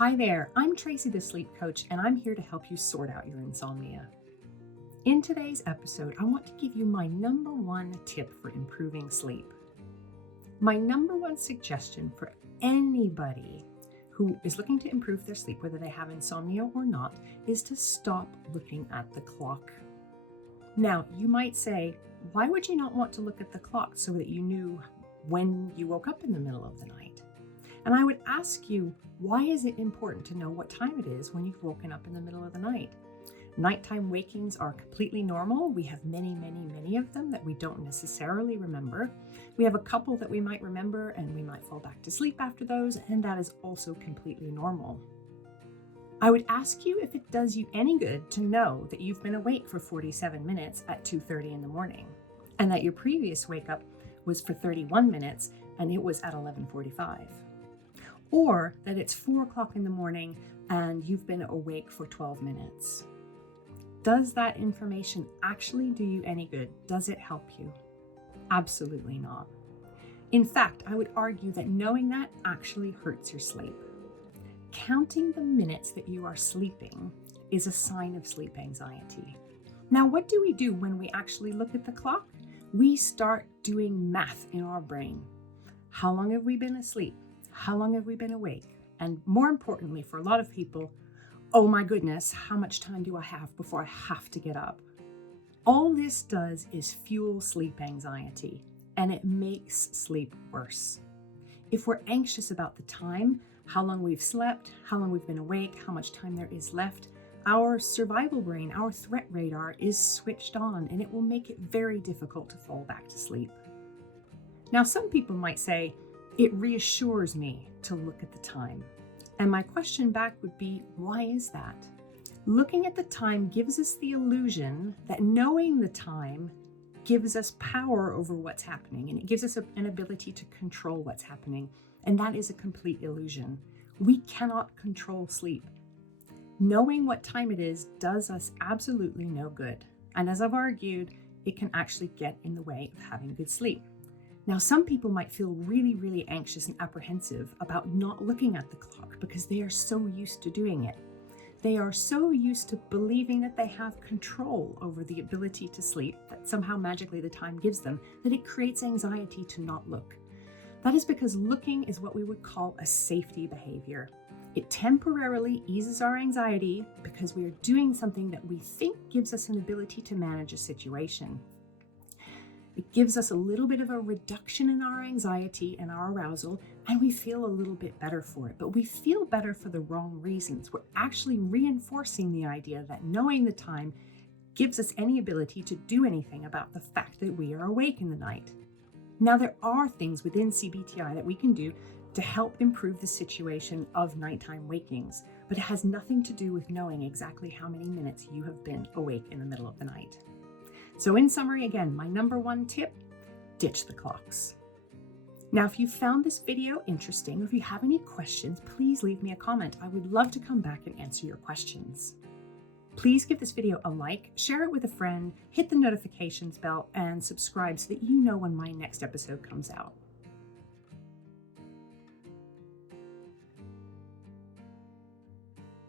Hi there, I'm Tracy the Sleep Coach, and I'm here to help you sort out your insomnia. In today's episode, I want to give you my number one tip for improving sleep. My number one suggestion for anybody who is looking to improve their sleep, whether they have insomnia or not, is to stop looking at the clock. Now, you might say, why would you not want to look at the clock so that you knew when you woke up in the middle of the night? And I would ask you, why is it important to know what time it is when you've woken up in the middle of the night? Nighttime wakings are completely normal. We have many of them that we don't necessarily remember. We have a couple that we might remember and we might fall back to sleep after those, and that is also completely normal. I would ask you if it does you any good to know that you've been awake for 47 minutes at 2:30 in the morning, and that your previous wake up was for 31 minutes and it was at 11:45. Or that it's 4 o'clock in the morning and you've been awake for 12 minutes. Does that information actually do you any good? Does it help you? Absolutely not. In fact, I would argue that knowing that actually hurts your sleep. Counting the minutes that you are sleeping is a sign of sleep anxiety. Now, what do we do when we actually look at the clock? We start doing math in our brain. How long have we been asleep? How long have we been awake? And more importantly, for a lot of people, oh my goodness, how much time do I have before I have to get up? All this does is fuel sleep anxiety, and it makes sleep worse. If we're anxious about the time, how long we've slept, how long we've been awake, how much time there is left, our survival brain, our threat radar is switched on, and it will make it very difficult to fall back to sleep. Now, some people might say, it reassures me to look at the time. And my question back would be, why is that? Looking at the time gives us the illusion that knowing the time gives us power over what's happening, and it gives us an ability to control what's happening. And that is a complete illusion. We cannot control sleep. Knowing what time it is does us absolutely no good. And as I've argued, it can actually get in the way of having good sleep. Now, some people might feel really anxious and apprehensive about not looking at the clock because they are so used to doing it. They are so used to believing that they have control over the ability to sleep, that somehow magically the time gives them, that it creates anxiety to not look. That is because looking is what we would call a safety behavior. It temporarily eases our anxiety because we are doing something that we think gives us an ability to manage a situation. It gives us a little bit of a reduction in our anxiety and our arousal, and we feel a little bit better for it. But we feel better for the wrong reasons. We're actually reinforcing the idea that knowing the time gives us any ability to do anything about the fact that we are awake in the night. Now, there are things within CBTI that we can do to help improve the situation of nighttime wakings, but it has nothing to do with knowing exactly how many minutes you have been awake in the middle of the night. So in summary, again, my number one tip, ditch the clocks. Now, if you found this video interesting, or if you have any questions, please leave me a comment. I would love to come back and answer your questions. Please give this video a like, share it with a friend, hit the notifications bell, and subscribe so that you know when my next episode comes out.